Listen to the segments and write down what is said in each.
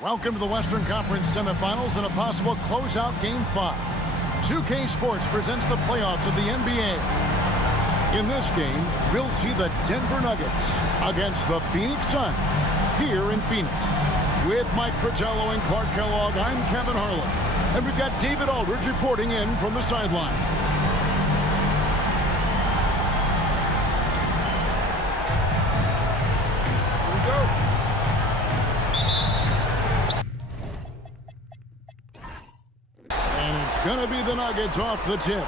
Welcome to the Western Conference semifinals and a possible closeout Game 5. 2K Sports presents the playoffs of the NBA. In this game, we'll see the Denver Nuggets against the Phoenix Suns here in Phoenix. With Mike Fratello and Clark Kellogg, I'm Kevin Harlan. And we've got David Aldridge reporting in from the sideline. Gonna be the Nuggets off the tip.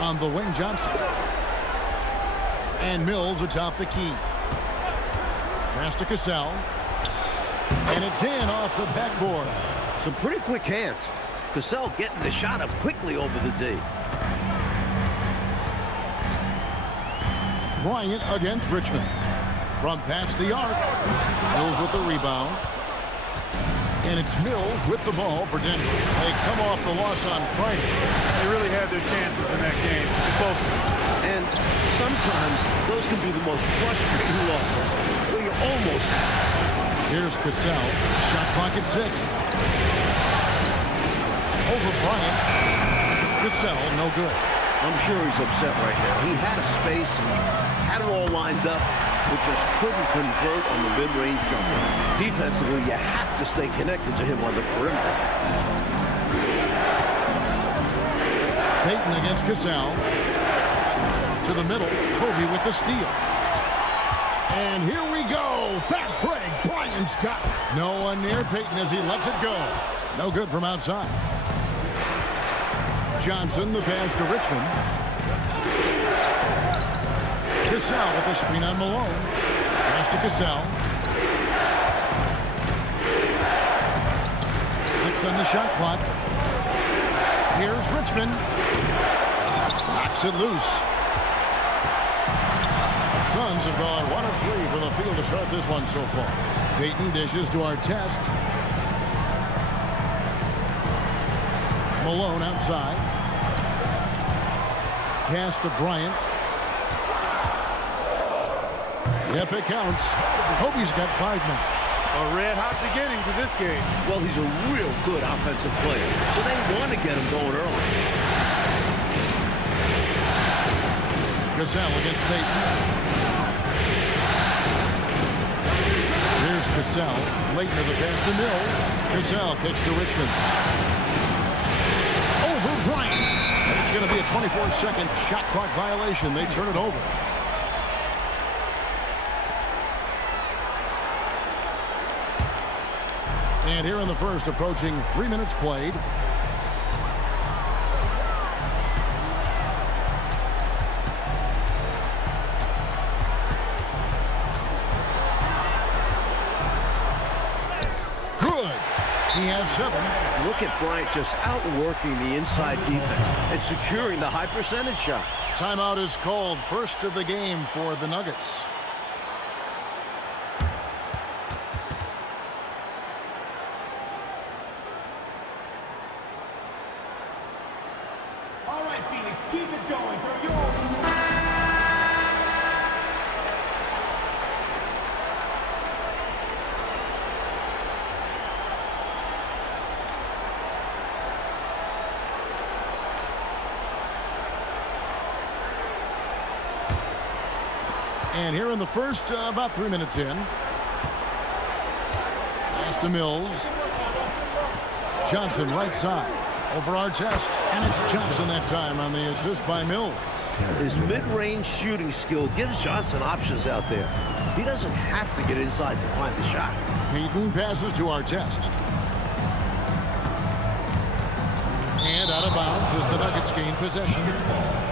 On the wing, Johnson. And Mills atop the key. Pass to Cassell. And it's in off the backboard. Some pretty quick hands. Cassell getting the shot up quickly over the D. Bryant against Richmond. From past the arc. Mills with the rebound. And it's Mills with the ball for Denver. They come off the loss on Friday. They really had their chances in that game. Both. And sometimes those can be the most frustrating losses where you almost have. Here's Cassell. Shot clock at 6. Over Bryant. Cassell, no good. I'm sure he's upset right now. He had a space and had it all lined up, but just couldn't convert on the mid-range jumper. Defensively, you have to stay connected to him on the perimeter. Payton against Cassell. To the middle, Kobe with the steal. And here we go. Fast break. Bryant's got it. No one near Payton as he lets it go. No good from outside. Johnson, the pass to Richmond. Cassell with the screen on Malone. Pass to Cassell. 6 on the shot clock. Here's Richmond. Knocks it loose. Suns have gone 1 of 3 from the field to start this one so far. Payton dishes to Artest. Malone outside. Pass to Bryant. Yep, it counts. Kobe's got 5 now. A red-hot beginning to this game. Well, he's a real good offensive player, so they want to get him going early. Cassell against Payton. Here's Cassell. Late to the pass to Mills. Cassell kicks to Richmond. Over Bryant. It's going to be a 24-second shot clock violation. They turn it over. And here in the first, approaching 3 minutes played. Good. He has 7. Look at Bryant just outworking the inside defense and securing the high percentage shot. Timeout is called. First of the game for the Nuggets. All right, Phoenix, keep it going. They're yours. And here in the first, about 3 minutes in. Pass to Mills. Johnson right side. Over Artest. And it's Johnson that time on the assist by Mills. His mid-range shooting skill gives Johnson options out there. He doesn't have to get inside to find the shot. Payton passes to Artest. And out of bounds as the Nuggets gain possession. It's ball.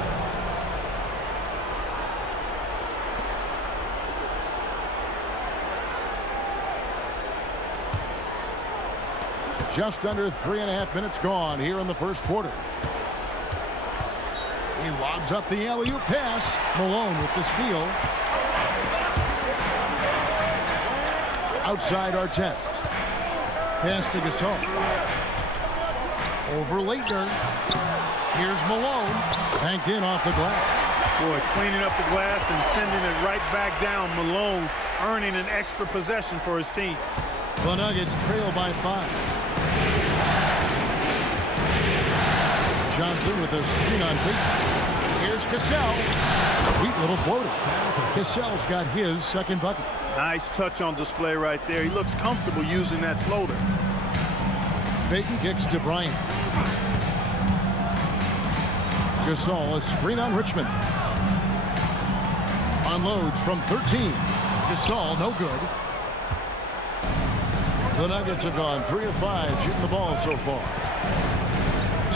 Just under 3.5 minutes gone here in the first quarter. He lobs up the alley-oop pass. Malone with the steal. Outside Artest. Pass to Gasol. Over Leitner. Here's Malone. Banked in off the glass. Boy, cleaning up the glass and sending it right back down. Malone earning an extra possession for his team. The Nuggets trail by 5. Johnson with a screen on Payton. Here's Cassell. Sweet little floater. Cassell's got his second bucket. Nice touch on display right there. He looks comfortable using that floater. Payton kicks to Bryant. Gasol, a screen on Richmond. Unloads from 13. Gasol, no good. The Nuggets have gone 3 of 5 shooting the ball so far.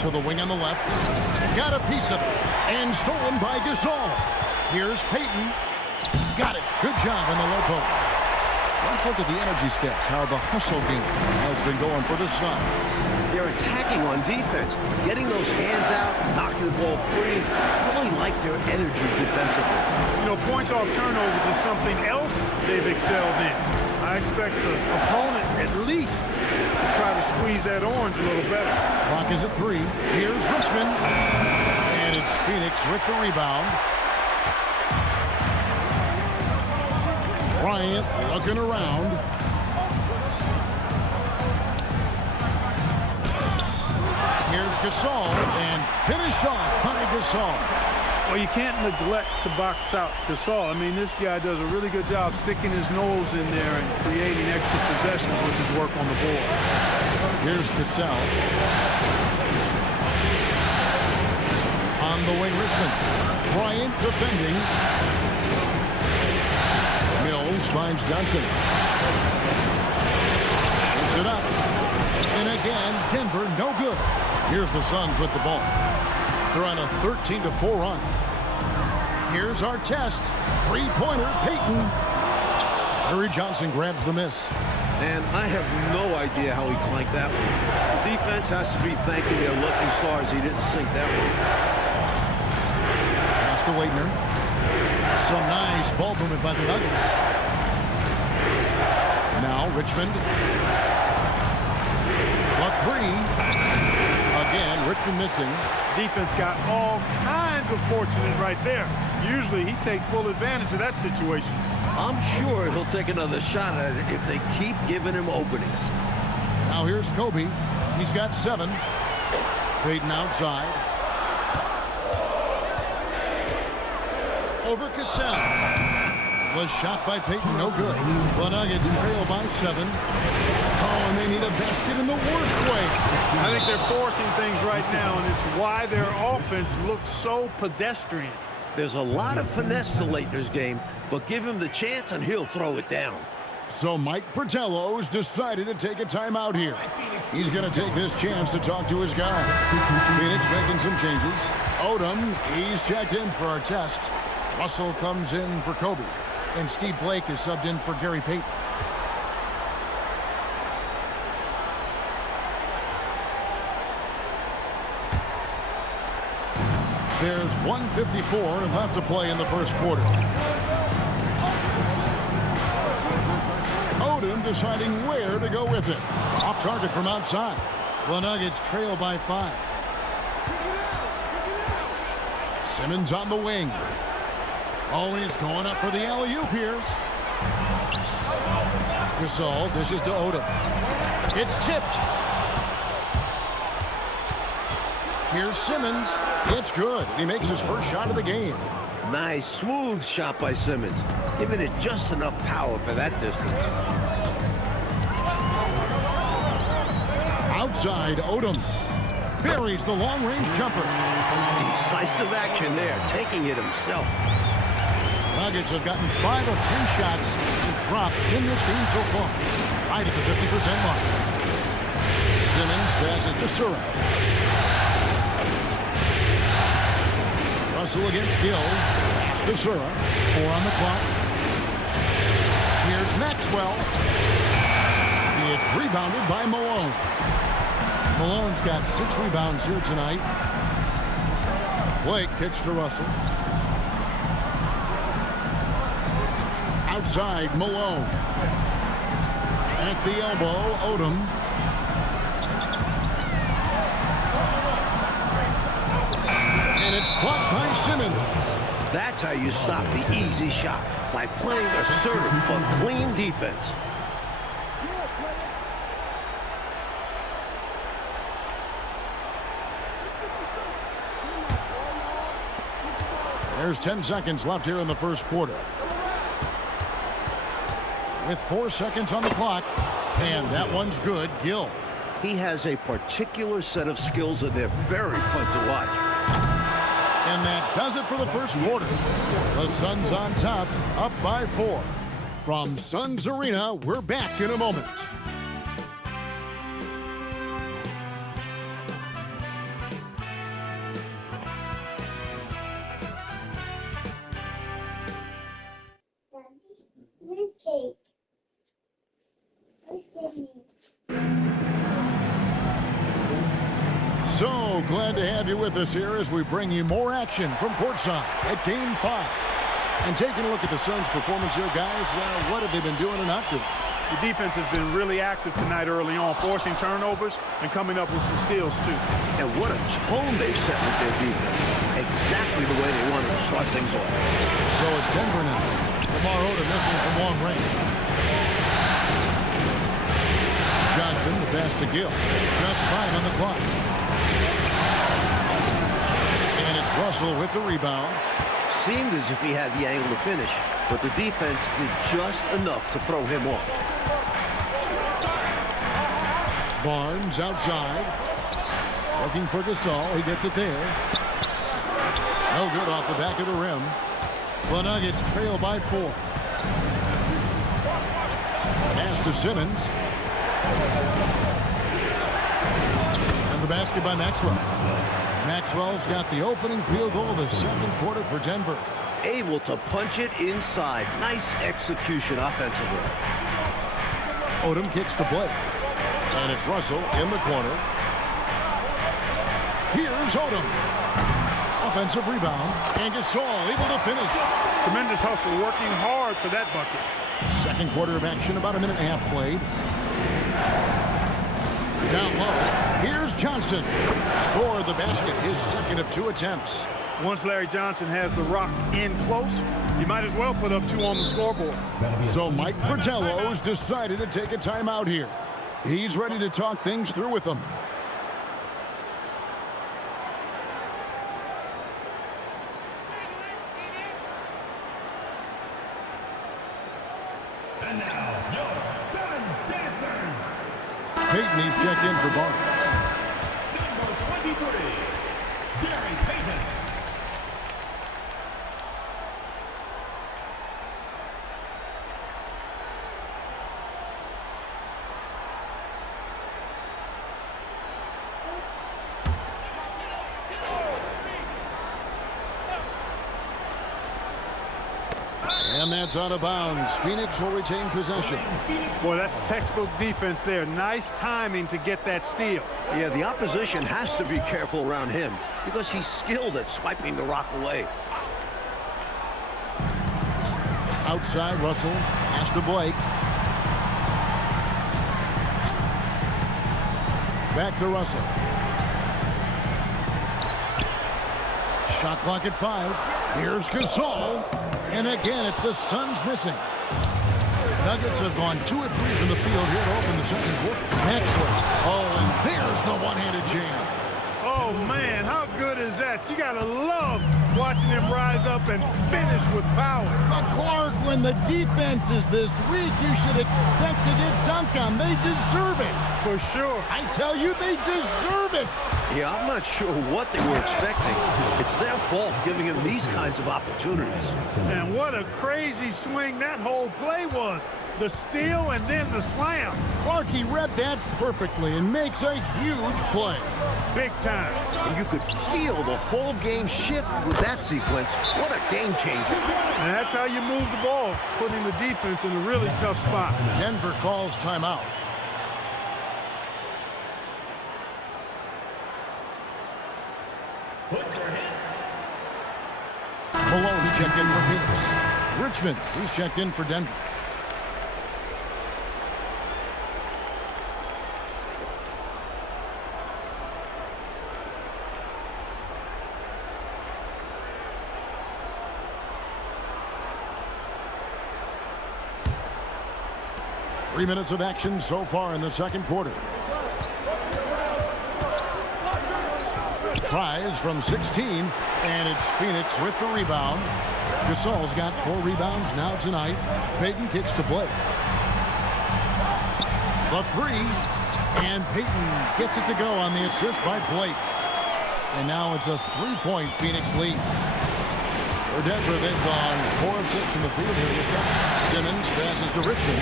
To the wing on the left. Got a piece of it. And stolen by Gasol. Here's Payton. Got it. Good job in the low post. Let's look at the energy stats, how the hustle game has been going for the Suns. They're attacking on defense, getting those hands out, knocking the ball free. Really like their energy defensively. You know, points off turnovers is something else they've excelled in. I expect the opponent at least to try to squeeze that orange a little better. Clock is at 3. Here's Richmond. And it's Phoenix with the rebound. Bryant looking around. Here's Gasol, and finished off by Gasol. Well, you can't neglect to box out Gasol. I mean, this guy does a really good job sticking his nose in there and creating extra possessions with his work on the board. Here's Cassell. On the wing, Richmond. Bryant defending. Mills finds Johnson. Shoots it up. And again, Denver no good. Here's the Suns with the ball. They're on a 13-4 run. Here's our test. Three-pointer, Payton. Larry Johnson grabs the miss. And I have no idea how he clanked that one. The defense has to be thanking their lucky stars he didn't sink that one. Pass to Waitner. Some nice ball movement by the Nuggets. Now Richmond. A 3. Again, Richmond missing. Defense got all kinds of fortunate right there. Usually he takes full advantage of that situation. I'm sure he'll take another shot at it if they keep giving him openings. Now here's Kobe. He's got 7. Payton outside. Over Cassell. Was shot by Payton, no good. The Nuggets trail by 7. Oh, and they need a basket in the worst way. I think they're forcing things right now, and it's why their offense looks so pedestrian. There's a lot of finesse to Leitner's game, but give him the chance and he'll throw it down. So Mike Fratello's decided to take a timeout here. He's going to take this chance to talk to his guys. Phoenix making some changes. Odom, he's checked in for our test. Russell comes in for Kobe. And Steve Blake is subbed in for Gary Payton. There's 1:54 left to play in the first quarter. Odom deciding where to go with it. Off target from outside. The Nuggets trail by 5. Simmons on the wing. Oh, he's going up for the alley-oop here. Gasol dishes to Odom. It's tipped. Here's Simmons. It's good. He makes his first shot of the game. Nice, smooth shot by Simmons, giving it just enough power for that distance. Outside, Odom buries the long-range jumper. Decisive action there, taking it himself. Nuggets have gotten 5 of 10 shots to drop in this game so far. Right at the 50% mark. Simmons passes to Surratt. Russell against Gill. To Surratt. 4 on the clock. Here's Maxwell. It's rebounded by Malone. Malone's got 6 rebounds here tonight. Blake kicks to Russell. Outside, Malone. At the elbow, Odom. And it's blocked by Simmons. That's how you stop the easy shot, by playing assertive but clean defense. There's 10 seconds left here in the first quarter. With 4 seconds on the clock, and that one's good. Gill. He has a particular set of skills, and they're very fun to watch. And that does it for the first quarter. The Suns on top, up by 4. From Suns Arena, we're back in a moment. Cake. So glad to have you with us here as we bring you more action from courtside at Game 5. And taking a look at the Suns' performance here, guys, what have they been doing or not doing? The defense has been really active tonight early on, forcing turnovers and coming up with some steals, too. And what a tone they've set with their defense. Exactly the way they wanted to start things off. So it's Denver now. Lamar Odom missing from long range. Johnson, the pass to Gill. Just 5 on the clock. And it's Russell with the rebound. Seemed as if he had the angle to finish, but the defense did just enough to throw him off. Barnes outside. Looking for Gasol. He gets it there. No good off the back of the rim. The Nuggets trail by 4. Pass to Simmons. And the basket by Maxwell. Maxwell's got the opening field goal of the second quarter for Denver. Able to punch it inside. Nice execution offensively. Odom kicks to Blake. And it's Russell in the corner. Here's Odom. Offensive rebound. And Gasol able to finish. Tremendous hustle, working hard for that bucket. Second quarter of action, about a minute and a half played. Down low. Here's Johnson. Scored the basket, his second of 2 attempts. Once Larry Johnson has the rock in close, you might as well put up 2 on the scoreboard. So Mike Fratello's decided to take a timeout here. He's ready to talk things through with them. And now, your Suns dancers. Peyton, he's checked in for Barnes. Number 23, Gary Payton. And that's out of bounds. Phoenix will retain possession. Boy, that's textbook defense there. Nice timing to get that steal. Yeah, the opposition has to be careful around him because he's skilled at swiping the rock away. Outside, Russell. Pass to Blake. Back to Russell. Shot clock at 5. Here's Gasol. And again, it's the Suns missing. Nuggets have gone 2 of 3 from the field here to open the second quarter. Maxwell. Oh, and there's the one-handed jam. Oh, man, how good is that? You got to love watching him rise up and finish with power. But Clark, when the defense is this weak, you should expect to get dunked on. They deserve it. For sure. I tell you, they deserve it. Yeah, I'm not sure what they were expecting. It's their fault giving him these kinds of opportunities. And what a crazy swing that whole play was. The steal and then the slam. Clark, he read that perfectly and makes a huge play. Big time. And you could feel the whole game shift with that sequence. What a game changer. And that's how you move the ball, putting the defense in a really tough spot. Denver calls timeout. Malone checked in for Phoenix. Richmond, he's checked in for Denver. Three minutes of action so far in the second quarter. tries from 16, and it's Phoenix with the rebound. Gasol's got 4 rebounds now tonight. Payton kicks to Blake. The 3, and Payton gets it to go on the assist by Blake. And now it's a 3-point Phoenix lead. For Denver, they've gone 4 of 6 in the field here this time. Simmons passes to Richmond.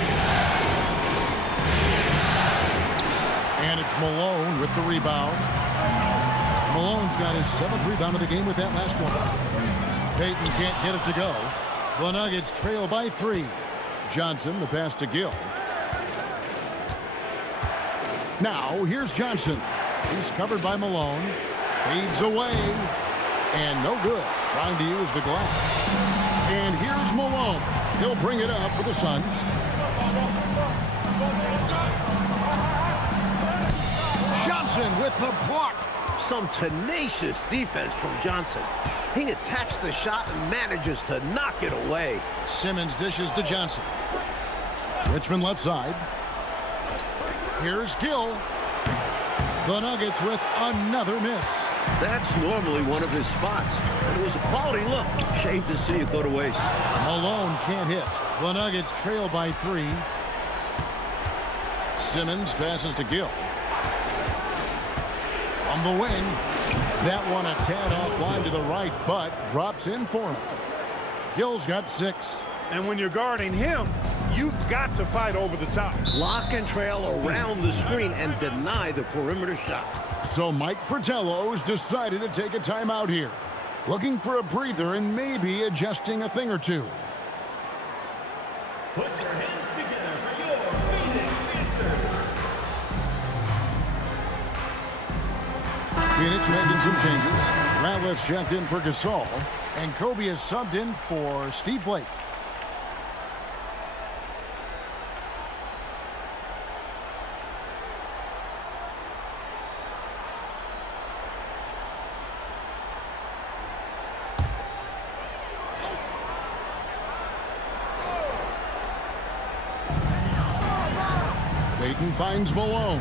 And it's Malone with the rebound. Malone's got his 7th rebound of the game with that last one. Payton can't get it to go. The Nuggets trail by 3. Johnson, the pass to Gill. Now, here's Johnson. He's covered by Malone. Fades away. And no good. Trying to use the glass. And here's Malone. He'll bring it up for the Suns. Johnson with the block. Some tenacious defense from Johnson. He attacks the shot and manages to knock it away. Simmons dishes to Johnson. Richmond left side. Here's Gill. The Nuggets with another miss. That's normally one of his spots. And it was a quality look. Shame to see it go to waste. Malone can't hit. The Nuggets trail by 3. Simmons passes to Gill. From the wing. That one a tad offline to the right, but drops in for him. Gill's got 6. And when you're guarding him, you've got to fight over the top. Lock and trail around the screen and deny the perimeter shot. So Mike Fratello's decided to take a timeout here. Looking for a breather and maybe adjusting a thing or two. Put your hands together for your Phoenix Dancers. Phoenix making some changes. Ratliff's checked in for Gasol, and Kobe is subbed in for Steve Blake. Payton finds Malone.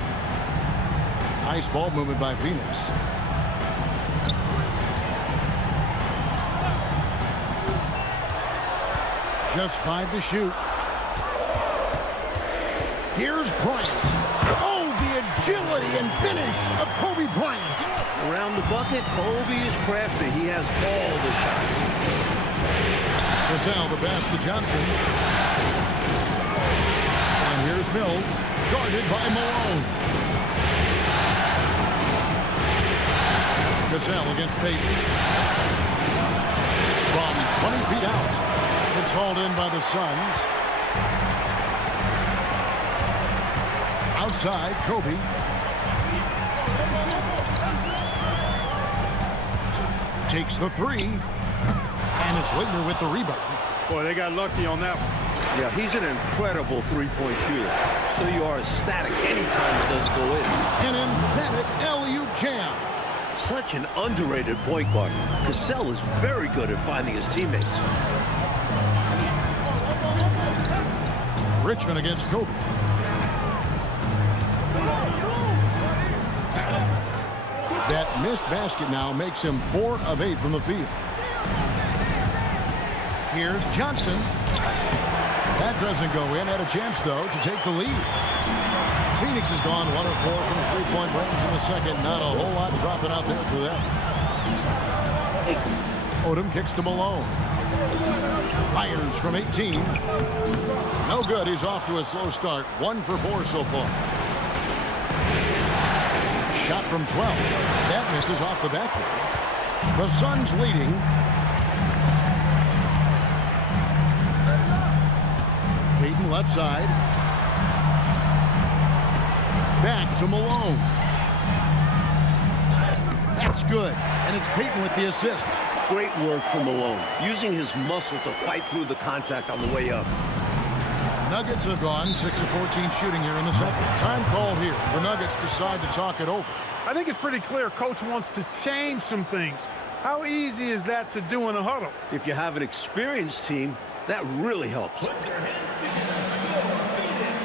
Nice ball movement by Phoenix. Just 5 to shoot. Here's Bryant. Oh, the agility and finish of Kobe Bryant. Around the bucket, Kobe is crafty. He has all the shots. Gasol, the pass to Johnson. And here's Mills, guarded by Malone. Gasol against Payton. From 20 feet out. It's hauled in by the Suns. Outside, Kobe. Takes the 3. And it's Ligner with the rebound. Boy, they got lucky on that one. Yeah, he's an incredible three-point shooter. So you are ecstatic anytime it does go in. An emphatic alley-oop jam. Such an underrated point guard. Cassell is very good at finding his teammates. Richmond against Kobe. That missed basket now makes him 4 of 8 from the field. Here's Johnson. That doesn't go in. Had a chance, though, to take the lead. Phoenix has gone 1 of 4 from three-point range in the second. Not a whole lot dropping out there for them. Odom kicks to Malone. Fires from 18. No good. He's off to a slow start. 1 for 4 so far. Shot from 12. That misses off the backboard. The Suns leading. Payton left side. Back to Malone. That's good. And it's Payton with the assist. Great work from Malone, using his muscle to fight through the contact on the way up. Nuggets have gone 6 of 14 shooting here in the second. Time call here. The Nuggets decide to talk it over. I think it's pretty clear Coach wants to change some things. How easy is that to do in a huddle? If you have an experienced team, that really helps. Put your hands together for your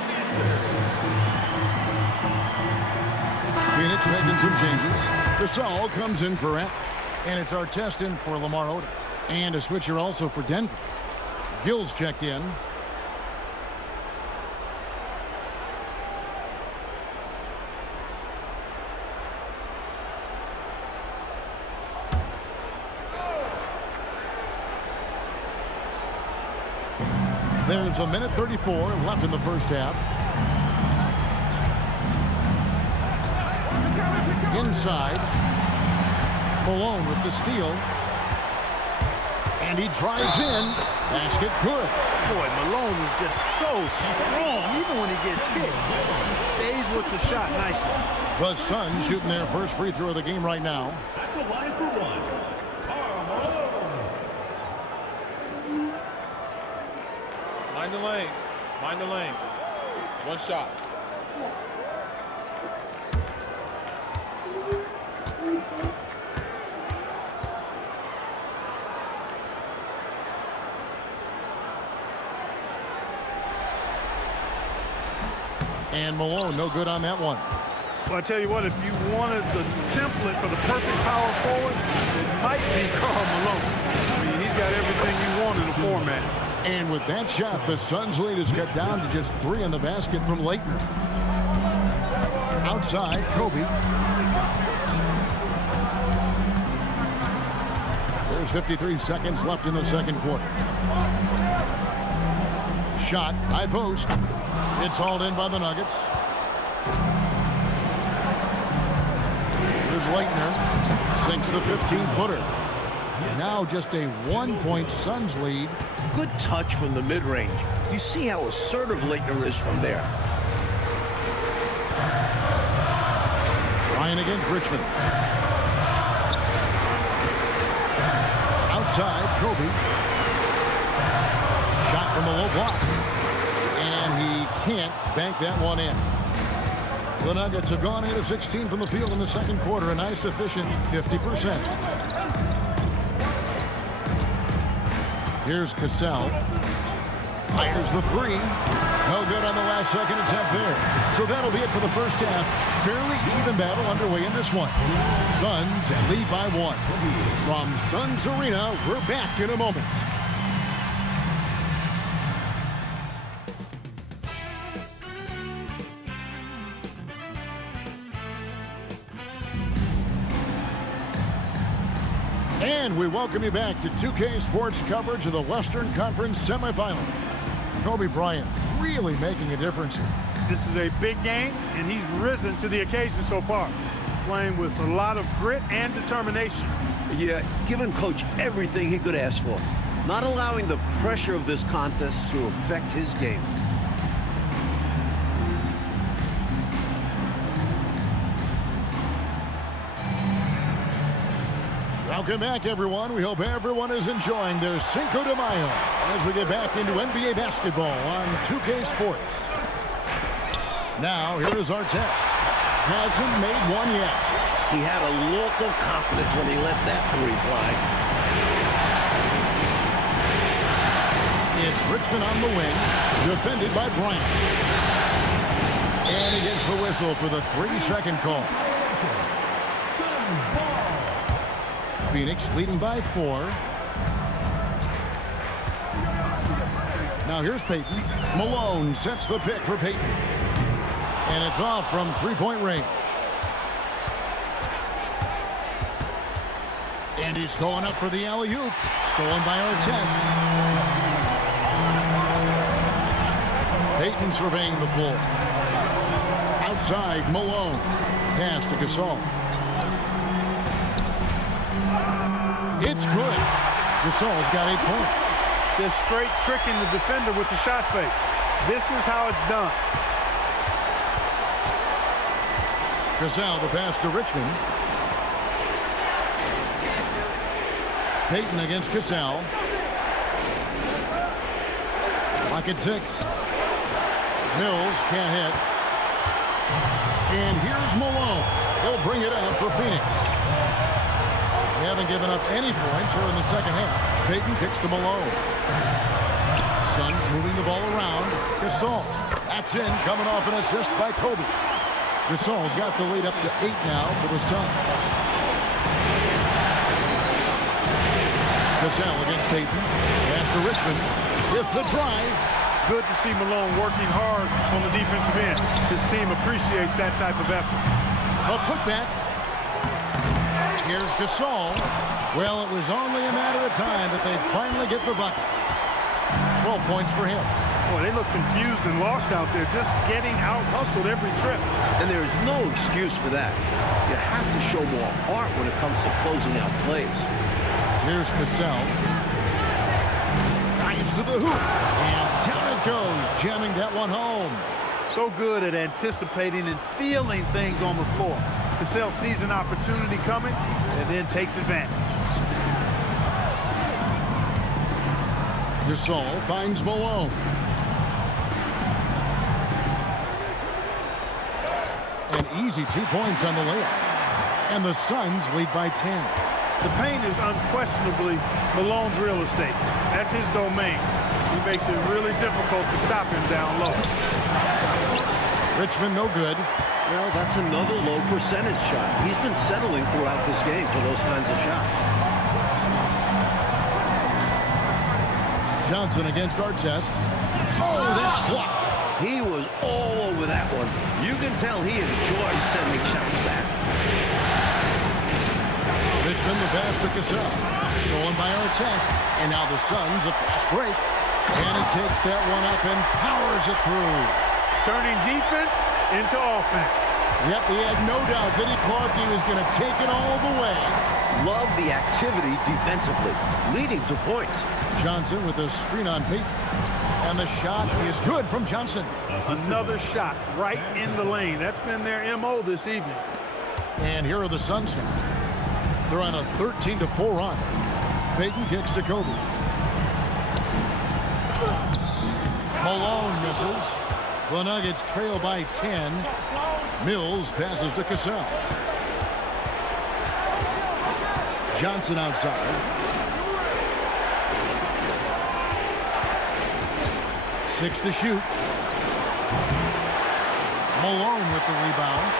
Phoenix Nuggets making some changes. Gasol comes in for Atlas. And it's Artest in for Lamar Odom. And a switcher also for Denver. Gills checked in. There's a minute 34 left in the first half. Inside. Malone with the steal. And he drives in. Basket good. Boy, Malone is just so strong. Even when he gets hit, he stays with the shot nicely. The Suns shooting their first free throw of the game right now. At the line for one, Karl Malone. Mind the lanes. Mind the lanes. One shot. And Malone, no good on that one. Well, I tell you what, if you wanted the template for the perfect power forward, it might be Karl Malone. I mean, he's got everything you want in the format. And with that shot, the Suns' lead is cut down to just 3 in the basket from Leitner. Outside, Kobe. There's 53 seconds left in the second quarter. Shot, high post. It's hauled in by the Nuggets. Here's Leitner. Sinks the 15-footer. Now just a 1-point Suns lead. Good touch from the mid-range. You see how assertive Leitner is from there. Ryan against Richmond. Outside, Kobe. Shot from the low block. And he can't bank that one in. The Nuggets have gone 8 of 16 from the field in the second quarter. A nice, efficient 50%. Here's Cassell. Fires the 3. No good on the last second attempt there. So that'll be it for the first half. Fairly even battle underway in this one. Suns lead by 1. From Suns Arena, we're back in a moment. And we welcome you back to 2K Sports coverage of the Western Conference semifinals. Kobe Bryant really making a difference here. This is a big game, and he's risen to the occasion so far, playing with a lot of grit and determination. Yeah, giving Coach everything he could ask for. Not allowing the pressure of this contest to affect his game. Welcome back, everyone. We hope everyone is enjoying their Cinco de Mayo as we get back into NBA basketball on 2K Sports. Now, here is our test. Hasn't made one yet. He had a look of confidence when he let that 3 fly. It's Richmond on the wing, defended by Bryant. And he gets the whistle for the 3-second call. Phoenix leading by 4. Now here's Payton. Malone sets the pick for Payton. And it's off from 3-point range. And he's going up for the alley-oop. Stolen by Artest. Payton surveying the floor. Outside, Malone. Pass to Gasol. It's good. Gasol's got 8 points. Just straight tricking the defender with the shot fake. This is how it's done. Gasol, the pass to Richmond. Payton against Gasol. Lock at 6. Mills can't hit. And here's Malone. He'll bring it up for Phoenix. They haven't given up any points here in the second half. Payton kicks to Malone. Suns moving the ball around. Gasol. That's in, coming off an assist by Kobe. Gasol's got the lead up to 8 now for the Suns. Gasol against Payton. Pass to Richmond with the drive. Good to see Malone working hard on the defensive end. His team appreciates that type of effort. A putback. Here's Gasol. Well, it was only a matter of time that they finally get the bucket. 12 points for him. Boy, they look confused and lost out there, just getting out-hustled every trip. And there is no excuse for that. You have to show more heart when it comes to closing out plays. Here's Gasol. Drives to the hoop. And down it goes, jamming that one home. So good at anticipating and feeling things on the floor. Gasol sees an opportunity coming and then takes advantage. Gasol finds Malone. An easy 2 points on the layup. And the Suns lead by 10. The paint is unquestionably Malone's real estate. That's his domain. He makes it really difficult to stop him down low. Richmond no good. Well, that's another low percentage shot. He's been settling throughout this game for those kinds of shots. Johnson against Artest. Oh, that's blocked. He was all over that one. You can tell he enjoys sending shots back. Richmond the pass to Gasol. Stolen by Artest. And now the Suns a fast break. And he takes that one up and powers it through. Turning defense into offense. Yep, he had no doubt that Clarkie was going to take it all the way. Love the activity defensively, leading to points. Johnson with a screen on Payton. And the shot is good from Johnson. Another shot right in the lane. That's been their MO this evening. And here are the Suns now. They're on a 13-4 run. Payton kicks to Kobe. Malone misses. The Nuggets trail by 10. Mills passes to Gasol. Johnson outside. 6 to shoot. Malone with the rebound.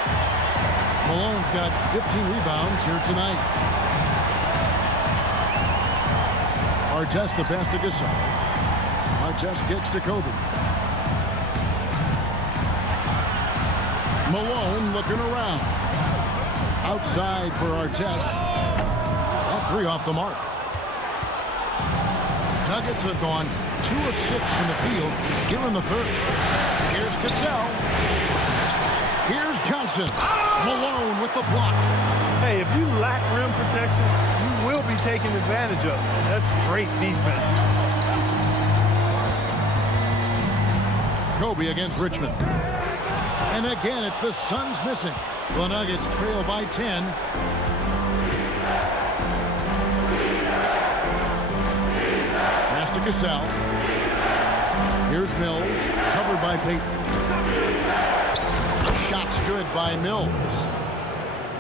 Malone's got 15 rebounds here tonight. Artest the pass to Gasol. Artest kicks to Kobe. Malone looking around. Outside for Artest. That 3 off the mark. Nuggets have gone 2 of 6 in the field here in the third. Here's Gasol. Here's Johnson. Malone with the block. Hey, if you lack rim protection, you will be taken advantage of. That's great defense. Kobe against Richmond. And again, it's the Suns missing. The Nuggets trail by 10. Pass to Gasol. Here's Mills, covered by Payton. The shot's good by Mills.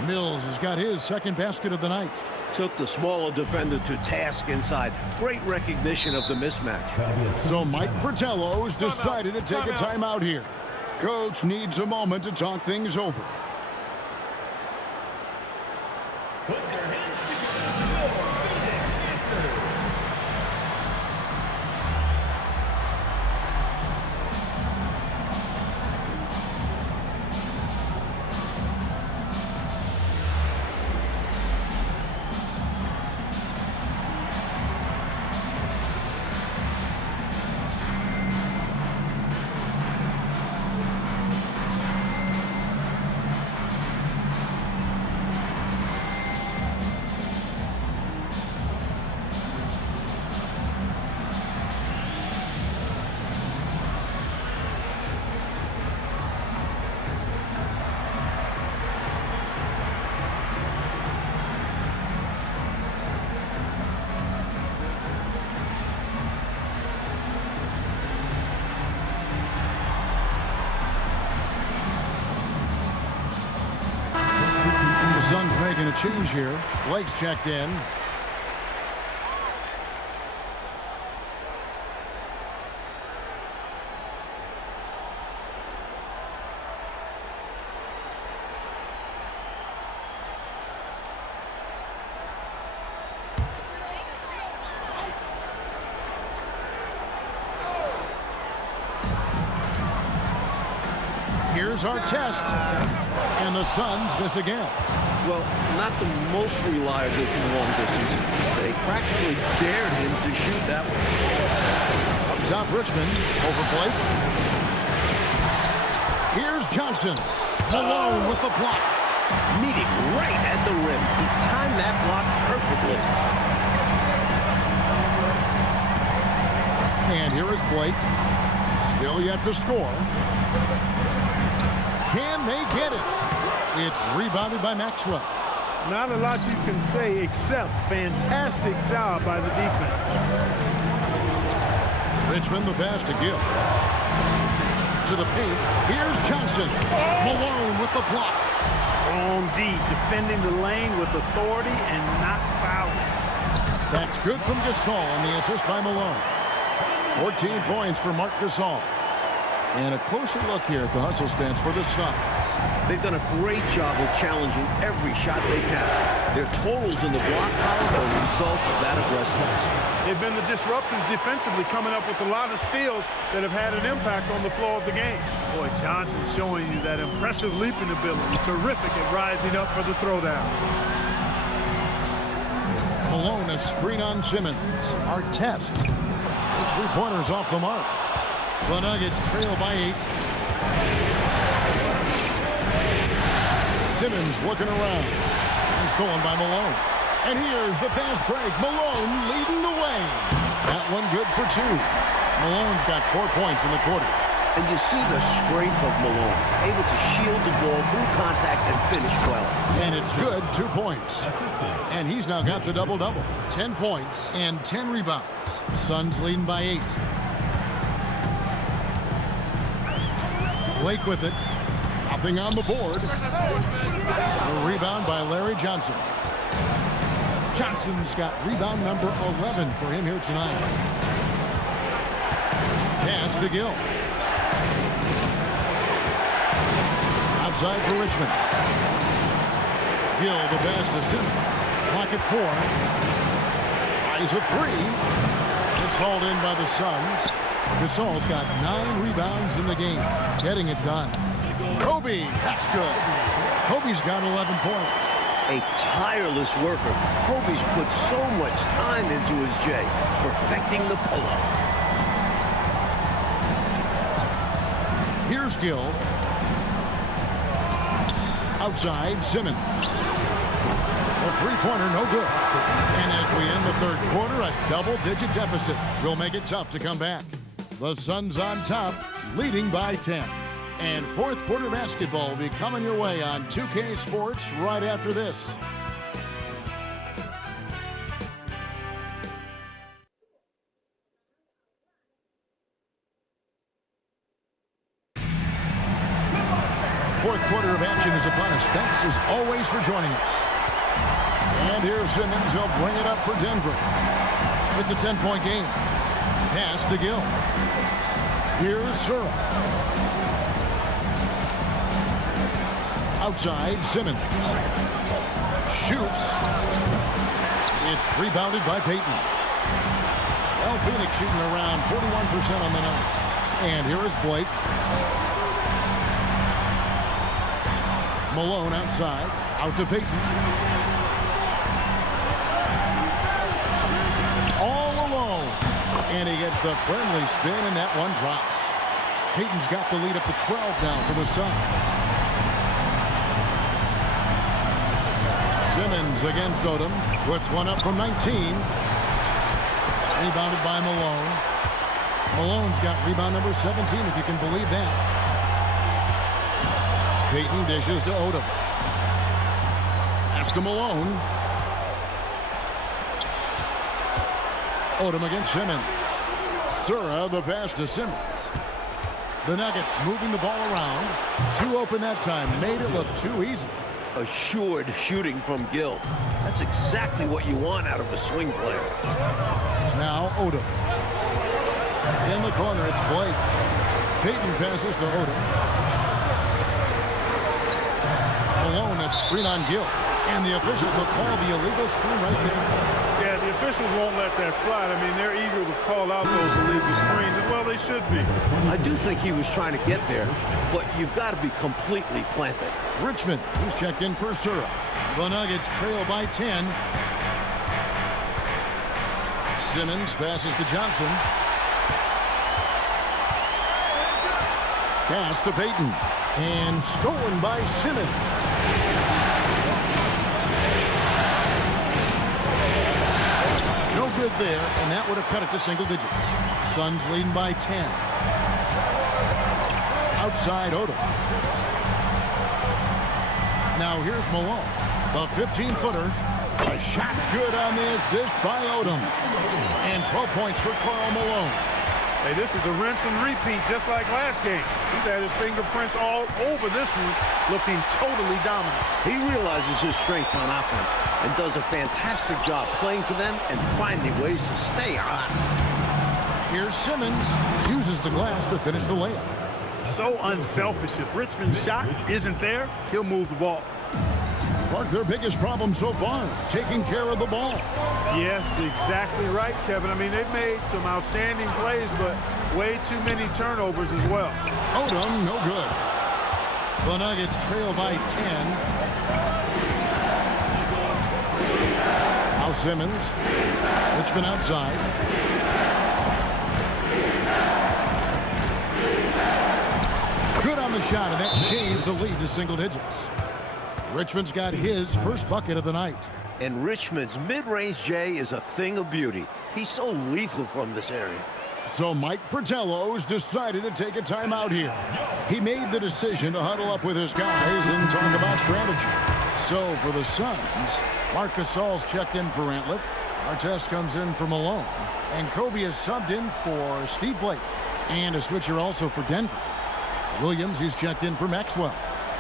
Mills has got his second basket of the night. Took the smaller defender to task inside. Great recognition of the mismatch. So Mike Fratello's decided to take a timeout here. Coach needs a moment to talk things over. Suns making a change here. Blake's checked in. Here's our test. And the Suns miss again. Well, not the most reliable from long distance. They practically dared him to shoot that one. Up top, Richmond over Blake. Here's Johnson. Malone with the block. Meeting right at the rim. He timed that block perfectly. And here is Blake. Still yet to score. Can they get it? It's rebounded by Maxwell. Not a lot you can say except fantastic job by the defense. Richmond the pass to Gill. To the paint. Here's Johnson. Malone with the block. On D, defending the lane with authority and not fouling. That's good from Gasol, and the assist by Malone. 14 points for Marc Gasol. And a closer look here at the hustle stance for the Suns. They've done a great job of challenging every shot they can. Their totals in the block column are a result of that aggressiveness. They've been the disruptors defensively, coming up with a lot of steals that have had an impact on the flow of the game. Boy, Johnson showing you that impressive leaping ability. Terrific at rising up for the throwdown. Malone, a screen on Simmons. Our test. Those three-pointers off the mark. The Nuggets trail by 8. Simmons looking around. And stolen by Malone. And here's the fast break. Malone leading the way. That one good for 2. Malone's got 4 points in the quarter. And you see the strength of Malone, able to shield the ball through contact and finish well. And it's good, 2 points. And he's now got the double-double. 10 points and 10 rebounds. Suns leading by 8. Blake with it. Nothing on the board. A rebound by Larry Johnson. Johnson's got rebound number 11 for him here tonight. Pass to Gill. Outside for Richmond. Gill the pass to Simmons. Clock at 4. Tries a 3. It's hauled in by the Suns. Gasol's got 9 rebounds in the game. Getting it done. Kobe, that's good. Kobe's got 11 points. A tireless worker. Kobe's put so much time into his J, perfecting the pull-up. Here's Gill. Outside, Simmons. A three-pointer, no good. And as we end the third quarter, a double-digit deficit will make it tough to come back. The Suns on top, leading by 10. And fourth quarter basketball will be coming your way on 2K Sports right after this. Fourth quarter of action is upon us. Thanks as always for joining us. And here's Simmons. He'll bring it up for Denver. It's a 10-point game. Pass to Gill. Here's Sura. Outside, Simmons. Shoots. It's rebounded by Payton. Well, Phoenix shooting around 41% on the night. And here is Blake. Malone outside. Out to Payton. All alone. And he gets the friendly spin, and that one drops. Payton's got the lead up to 12 now for the Suns. Simmons against Odom. Puts one up from 19. Rebounded by Malone. Malone's got rebound number 17, if you can believe that. Payton dishes to Odom. Pass to Malone. Odom against Simmons. Sura the pass to Simmons. The Nuggets moving the ball around. 2 open that time. Made it look too easy. Assured shooting from Gill. That's exactly what you want out of a swing player. Now Odom. In the corner, it's Blake. Payton passes to Odom. Malone, a screen on Gill. And the officials will call the illegal screen right there. Yeah, the officials won't let that slide. I mean, they're eager to call out those illegal screens, and well, they should be. I do think he was trying to get there, but you've got to be completely planted. Richmond, who's checked in for Sura. The Nuggets trail by 10. Simmons passes to Johnson. Pass to Payton. And stolen by Simmons. No good there, and that would have cut it to single digits. Suns leading by 10. Outside Odom. Now here's Malone. The 15-footer. The shot's good on the assist by Odom. And 12 points for Karl Malone. Hey, this is a rinse and repeat just like last game. He's had his fingerprints all over this one, looking totally dominant. He realizes his strengths on offense and does a fantastic job playing to them and finding ways to stay hot. Here's Simmons. Uses the glass to finish the layup. So unselfish. If Richmond's shot isn't there, he'll move the ball. Clark, their biggest problem so far, taking care of the ball. Yes, exactly right, Kevin. I mean, they've made some outstanding plays, but way too many turnovers as well. Odom, no good. The Nuggets trail by 10. Now Simmons. Richmond outside. Good on the shot, and that shaves the lead to single digits. Richmond's got his first bucket of the night. And Richmond's mid-range J is a thing of beauty. He's so lethal from this area. So Mike Fratello's decided to take a timeout here. He made the decision to huddle up with his guys and talk about strategy. So for the Suns, Marc Gasol's checked in for Antliff. Artest comes in for Malone. And Kobe is subbed in for Steve Blake. And a switcher also for Denver. Williams is checked in for Maxwell.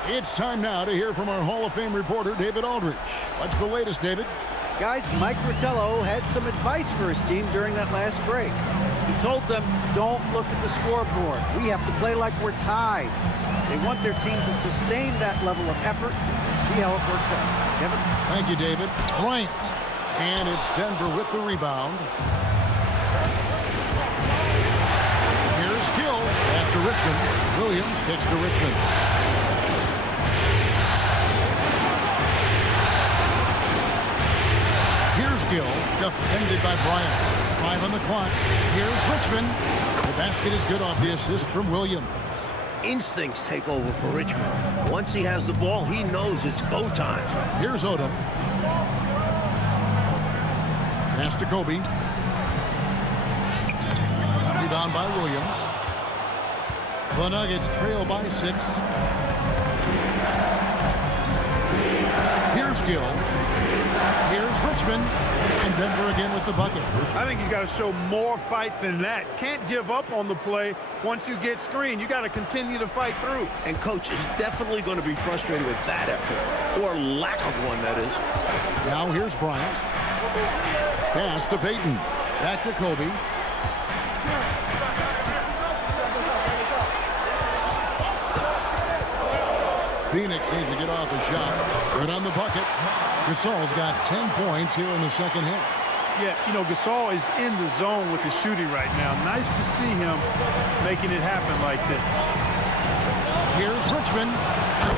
It's time now to hear from our Hall of Fame reporter, David Aldridge. What's the latest, David? Guys, Mike Fratello had some advice for his team during that last break. He told them, don't look at the scoreboard. We have to play like we're tied. They want their team to sustain that level of effort and see how it works out. Kevin? Thank you, David. Bryant. And it's Denver with the rebound. Here's Gill. Pass to Richmond. Williams kicks to Richmond. Here's Gill, defended by Bryant. 5 on the clock. Here's Richmond. The basket is good off the assist from Williams. Instincts take over for Richmond. Once he has the ball, he knows it's go time. Here's Odom. Pass to Kobe. Rebound by Williams. The Nuggets trail by 6. Here's Gill. Here's Richmond. And Denver again with the bucket. I think he's got to show more fight than that. Can't give up on the play once you get screened. You got to continue to fight through. And coach is definitely going to be frustrated with that effort, or lack of one, that is. Now here's Bryant. Pass to Payton. Back to Kobe. Phoenix needs to get off a shot. Good on the bucket. Gasol's got 10 points here in the second half. Yeah, you know, Gasol is in the zone with his shooting right now. Nice to see him making it happen like this. Here's Richmond.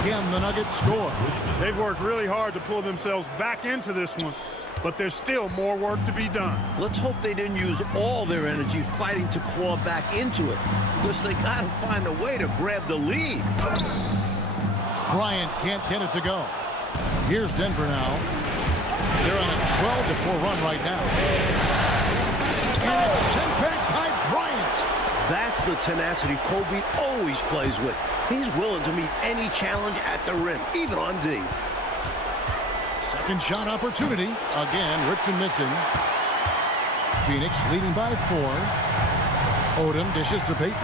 Again, the Nuggets score. They've worked really hard to pull themselves back into this one, but there's still more work to be done. Let's hope they didn't use all their energy fighting to claw back into it, because they got to find a way to grab the lead. Bryant can't get it to go. Here's Denver now. They're on a 12-4 run right now. And it's sent back by Bryant. That's the tenacity Kobe always plays with. He's willing to meet any challenge at the rim, even on D. Second shot opportunity. Again, Richmond missing. Phoenix leading by 4. Odom dishes to Payton.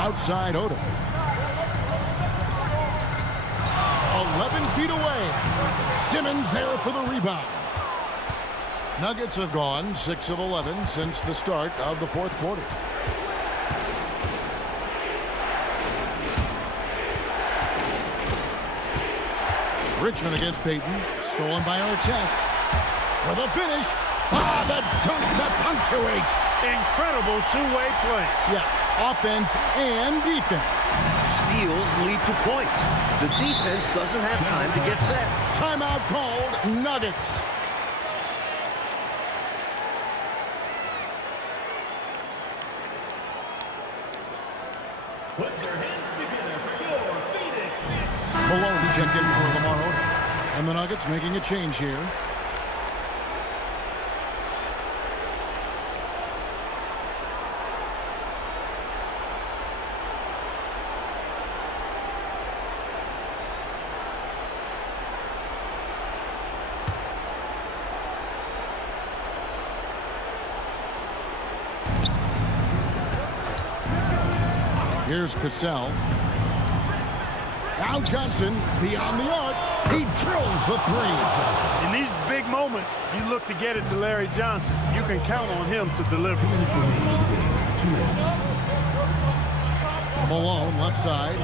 Outside Odom. 11 feet away. Simmons there for the rebound. Nuggets have gone 6 of 11 since the start of the fourth quarter. Richmond against Payton. Stolen by Artest. For the finish. Ah, the dunk to punctuate. Incredible two-way play. Yeah, offense and defense. Steals lead to points. The defense doesn't have time to get set. Timeout called. Nuggets. Put your hands together for your Phoenix Suns. Malone checked in for Lamar Odom. And the Nuggets making a change here. Here's Cassell. Now Johnson beyond the arc. He drills the three. In these big moments, you look to get it to Larry Johnson. You can count on him to deliver. Malone left side.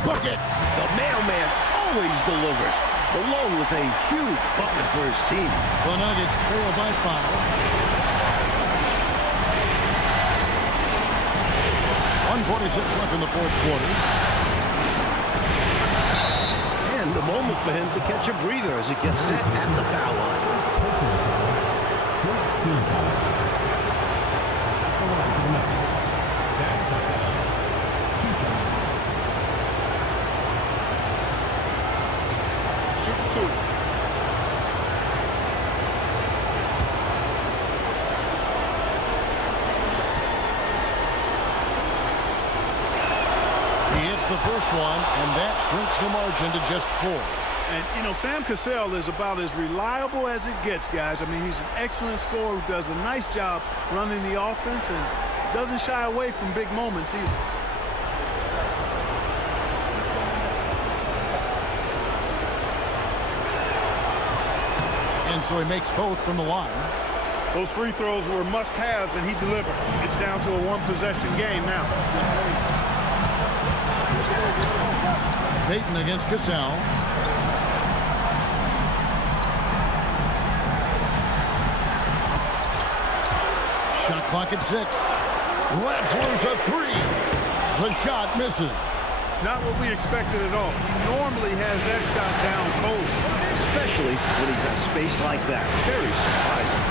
Bucket. The mailman always delivers. Malone with a huge bucket for his team. The Nuggets trail by 5. 1:46 left in the fourth quarter. And the moment for him to catch a breather as he gets set at the foul line. First team foul. At the line for the Nuggets. Sam Cassell. 2 shots. Shoot 2. The first one, and that shrinks the margin to just 4. And, you know, Sam Cassell is about as reliable as it gets, guys. I mean, he's an excellent scorer who does a nice job running the offense and doesn't shy away from big moments either. And so he makes both from the line. Those free throws were must-haves, and he delivered. It's down to a one-possession game now. Payton against Cassell. Shot clock at 6. Rattler's a 3. The shot misses. Not what we expected at all. He normally has that shot down cold. Especially when he's got space like that. Very surprising.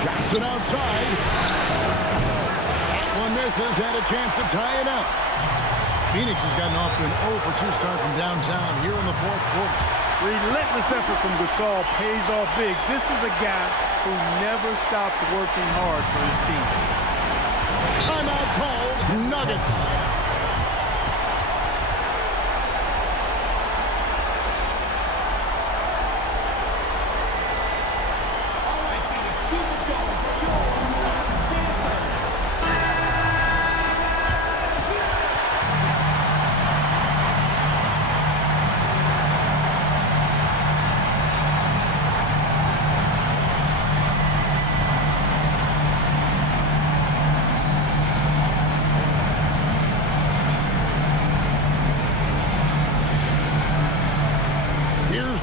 Johnson outside. That one misses. Had a chance to tie it up. Phoenix has gotten off to an 0 for 2 start from downtown here in the fourth quarter. Relentless effort from Gasol pays off big. This is a guy who never stops working hard for his team. Timeout called. Nuggets. All right, Phoenix, keep it going for your Suns dancer.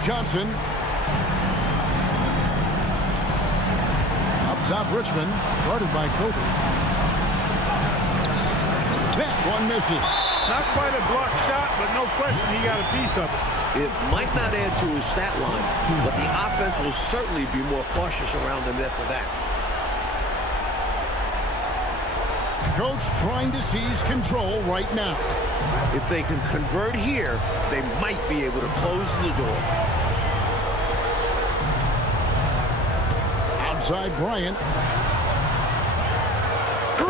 Johnson. Up top, Richmond, guarded by Kobe. That one misses. Not quite a blocked shot, but no question he got a piece of it. It might not add to his stat line, but the offense will certainly be more cautious around him after that. Coach trying to seize control right now. If they can convert here, they might be able to close the door. Outside Bryant. 3,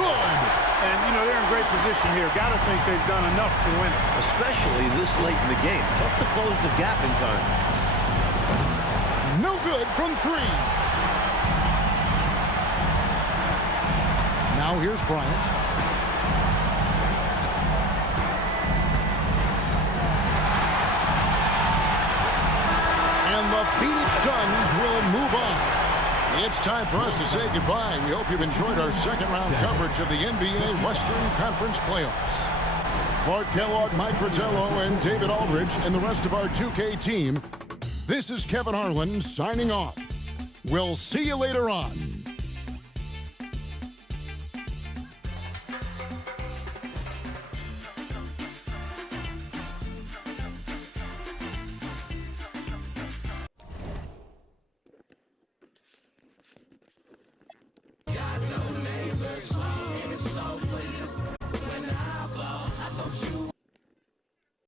good. And, you know, they're in great position here. Got to think they've done enough to win it. Especially this late in the game. Tough to close the gap in time. No good from 3. Now here's Bryant. And the Phoenix Suns will move on. It's time for us to say goodbye. We hope you've enjoyed our second round coverage of the NBA Western Conference Playoffs. Clark Kellogg, Mike Fratello, and David Aldridge, and the rest of our 2K team, this is Kevin Harlan signing off. We'll see you later on.